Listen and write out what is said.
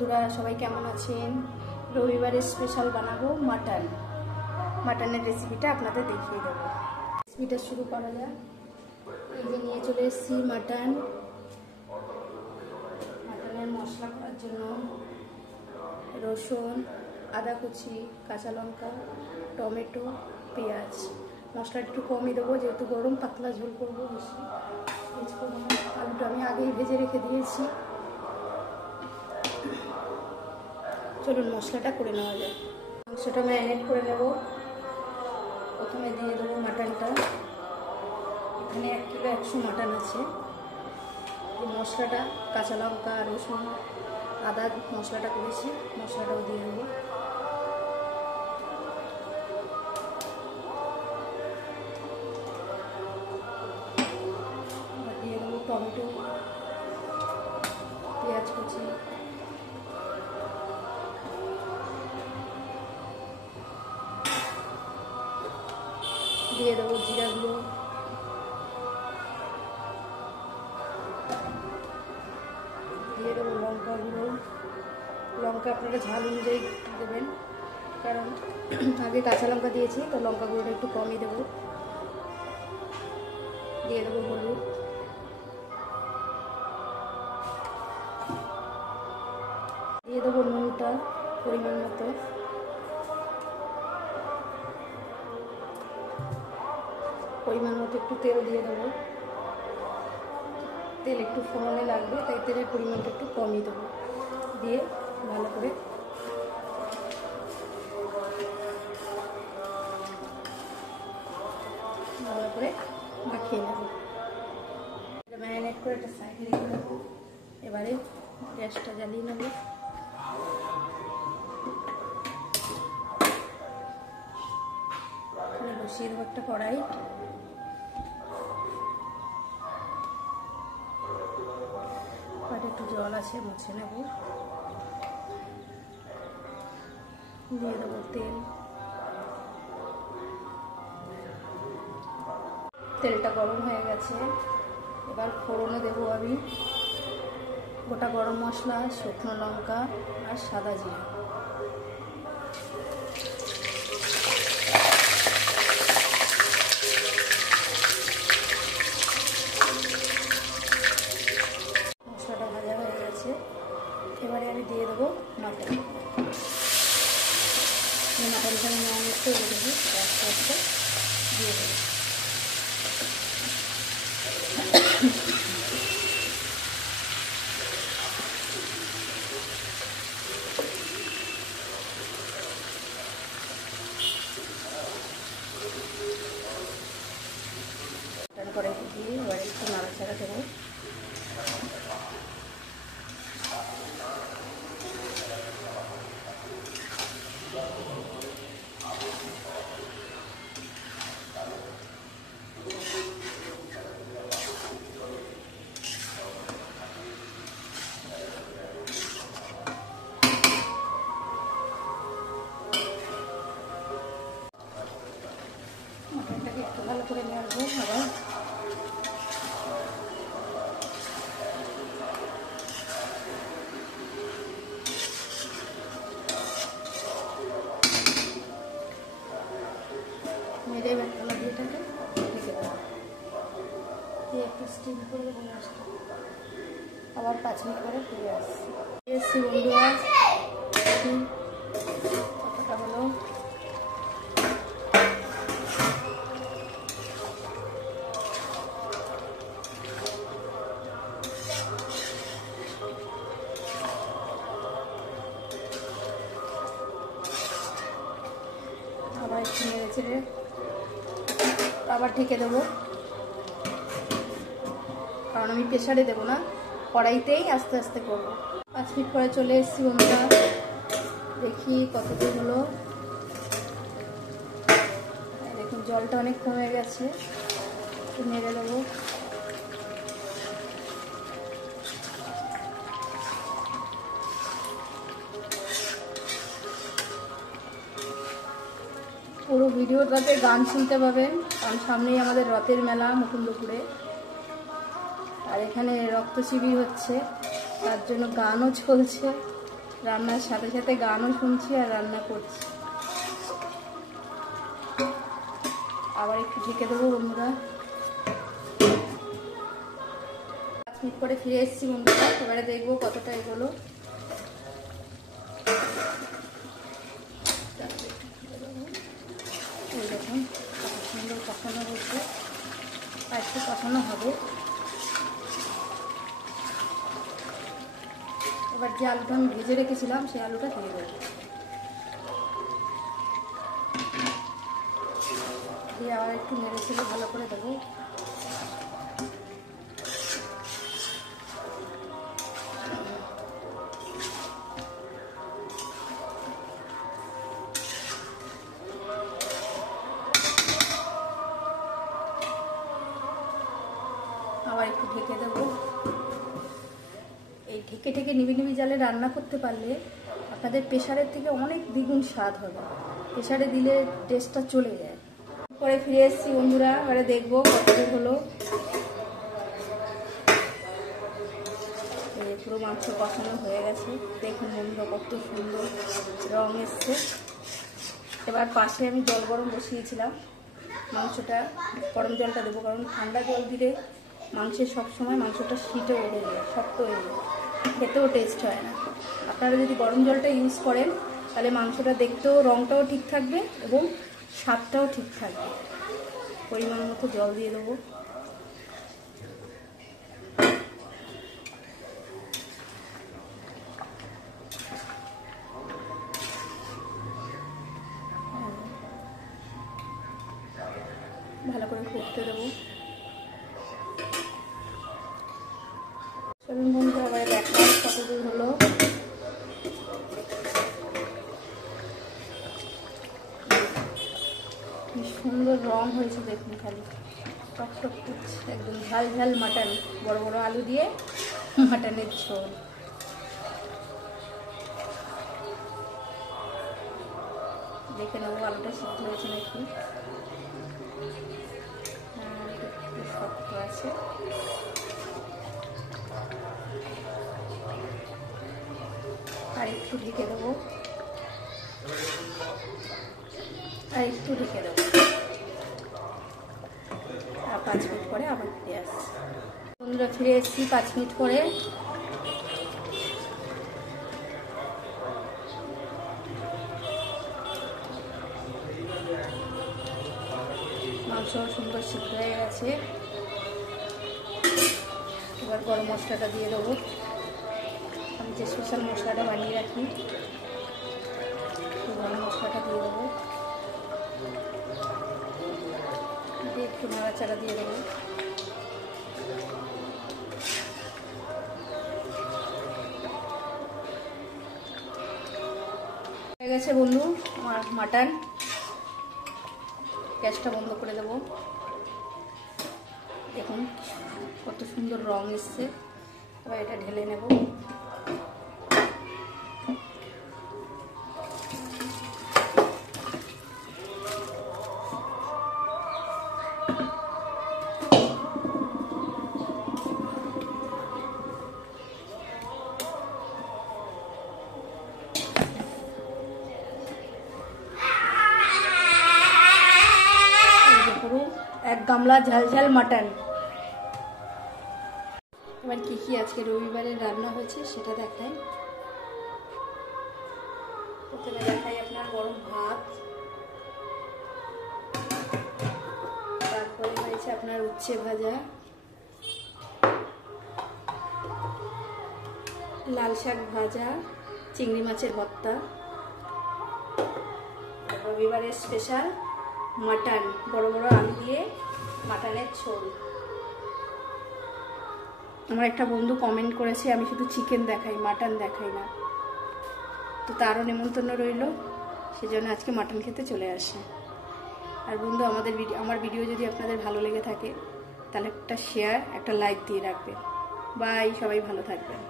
বন্ধুরা, সবাই কেমন আছেন? রবিবারের স্পেশাল বানাবো মাটনের রেসিপিটা আপনাদের দেখিয়ে দেবো। রেসিপিটা শুরু করা যাক। এই যে নিয়ে চলে এসেছি মাটনের মশলা করার জন্য রসুন, আদা কুচি, কাঁচা লঙ্কা, টমেটো, পেঁয়াজ। মশলাটা একটু কমই দেবো যেহেতু গরম, পাতলা ঝোল করবো, বেশি ভেজ করবো না। আলুটা আমি আগেই ভেজে রেখে দিয়েছি। চলুন মশলাটা করে নেওয়া যায়। মাংসটা ম্যারিনেট করে নেব। প্রথমে দিয়ে দেবো মাটনটা। এখানে 1 কিলো 100 মাটন আছে। এই মশলাটা কাঁচা লঙ্কা, রসুন, আদা মশলাটা করেছি, মশলাটাও দিয়ে দেবো। দিয়ে দেবো টমেটো, পেঁয়াজ কুচি, দিয়ে দেবো জিরা গুঁড়ো, দিয়ে দেবো লঙ্কা গুঁড়ো। লঙ্কা আপনারা ঝাল অনুযায়ী দেবেন, কারণ আগে কাঁচা লঙ্কা দিয়েছি, তো লঙ্কা গুঁড়োটা একটু কমই দেবো। দিয়ে দেবো হলুদ, দিয়ে দেবো নুনটা পরিমাণ মতো, একটু তেল দিয়ে দেবো। তেল একটু ফোড়নে লাগবে, তাই তেলের পরিমাণটা একটু কমই দেবো। দিয়ে ভালো করে মাখিয়ে নেব। ম্যারিনেট করে একটা সাইডে রেখে দেবো। এবারে গ্যাসটা জ্বালিয়ে নেব। বসিয়ে দেবো একটা কড়াই। একটু জল আছে, মুছে নেব। দিয়ে দেবো তেল। তেলটা গরম হয়ে গেছে। এবার ফোড়নে দেবো আমি গোটা গরম মশলা, শুকনো লঙ্কা আর সাদা জিরা। মশলাটা ভাজা হয়ে গেছে। এবারে আমি দিয়ে দেবো মাটন। মাটনটা আমি ম্যারিনেট করে দেবো, আস্তে আস্তে দিয়ে দেবো। করে দিয়ে এবার একটু নাড়াচাড়া দেবো। মাটনটাকে একটু ভালো করে নিয়ে আসবো। আবার মেরে মশলা দিয়ে এটাকে ঢেকে দেবো। দিয়ে একটু স্টিম করে দেবো। আবার 5 মিনিট পরে ফিরে আসছি। বন্ধুরা, কতটা হলো। আবার একটু নেড়ে চেড়ে আবার ঢেকে দেবো, কারণ আমি প্রেসারে দেবো না, কড়াইতেই আস্তে আস্তে করবো। 5 মিনিট পরে চলে এসেছি বন্ধুরা। দেখি কতদূর হলো। দেখুন জলটা অনেক কমে গেছে। একটু নেড়ে দেবো। পুরো ভিডিওটাতে গান শুনতে পাবেন, কারণ সামনেই আমাদের রথের মেলা মুকুন্দপুরে। আর এখানে রক্ত শিবির হচ্ছে, তার জন্য গানও চলছে। রান্নার সাথে সাথে গানও শুনছি আর রান্না করছি। আবার একটু ঢেকে দেবো বন্ধুরা। 5 মিনিট পরে ফিরে এসেছি বন্ধুরা। এবারে দেখবো কতটা এগোলো। এই দেখুন কত সুন্দর কষানো হচ্ছে, আর একটু কষানো হবে। এবার যে আলুটা আমি ভেজে রেখেছিলাম সেই আলুটা দিয়ে দেবো, দিয়ে আবার একটু নেড়ে ছেড়ে ভালো করে দেবো। আবার একটু ঢেকে দেবো। এই ঢেকে নিবি জালে রান্না করতে পারলে আপনাদের প্রেশারের থেকে অনেক দ্বিগুণ স্বাদ হবে। প্রেশারে দিলে টেস্টটা চলে যায়। পরে ফিরে এসেছি বন্ধুরা। এবারে দেখবো কতটা হলো। পুরো মাংস কষানো হয়ে গেছে। দেখুন বন্ধুরা কত সুন্দর রং এসছে। এবার পাশে আমি জল গরম বসিয়েছিলাম। মাংসটা গরম জলটা দেবো, কারণ ঠান্ডা জল দিলে মাংসের সবসময় মাংসটা শীতও হয়ে যায়, শক্ত হয়ে যায়, খেতেও টেস্ট হয় না। আপনারা যদি গরম জলটা ইউজ করেন তাহলে মাংসটা দেখতেও রংটাও ঠিক থাকবে এবং স্বাদটাও ঠিক থাকবে। পরিমাণ মতো জল দিয়ে দেবো। ভালো করে ফুটতে দেবো। চলুন বন্ধু আবার দেখা কতদূর হলো। কি সুন্দর রং হয়েছে দেখুন, খালি টক টক করছে, একদম ঝাল ঝাল মাটন। বড় বড় আলু দিয়ে মাটনের ঝোল। দেখে নেবো আলুটা সিদ্ধ হয়েছে নাকি। একটু শক্ত আছে। আর একটু ঢেকে দেবো, আর একটু ঢেকে দেবো। আর 5 মিনিট পরে আবার ফিরে আসছি বন্ধুরা। ফিরে এসেছি 5 মিনিট পরে। মাংস সুন্দর সিদ্ধ হয়ে গেছে। এবার গরম মশলাটা দিয়ে দেবো। আমি যে স্পেশাল মশলাটা বানিয়ে রাখি সেই গরম মশলাটা দিয়ে দেবো। দিয়ে একটু নাড়াচাড়া দিয়ে দেবো। হয়ে গেছে বন্ধু আমার মাটন। গ্যাসটা বন্ধ করে দেবো। দেখুন কত সুন্দর রং এসছে। এবার এটা ঢেলে নেব। এক গামলা ঝাল ঝাল মাটন। এবার কি কি আজকে রবিবারে রান্না হয়েছে সেটা দেখাই। প্রথমে দেখাই আপনার গরম ভাত, তারপরে হয়েছে আপনার উচ্ছে ভাজা, লাল শাক ভাজা, চিংড়ি মাছের ভর্তা, রবিবারের স্পেশাল মাটন, বড় বড় আলু দিয়ে মাটনের ঝোল। আমার একটা বন্ধু কমেন্ট করেছে আমি শুধু চিকেন দেখাই, মাটন দেখাই না, তো তারও নেমন্তন্ন রইল। সেজন্য আজকে মাটন খেতে চলে আসে। আর বন্ধু আমার ভিডিও যদি আপনাদের ভালো লেগে থাকে তাহলে একটা শেয়ার, একটা লাইক দিয়ে রাখবেন। বাই, সবাই ভালো থাকবেন।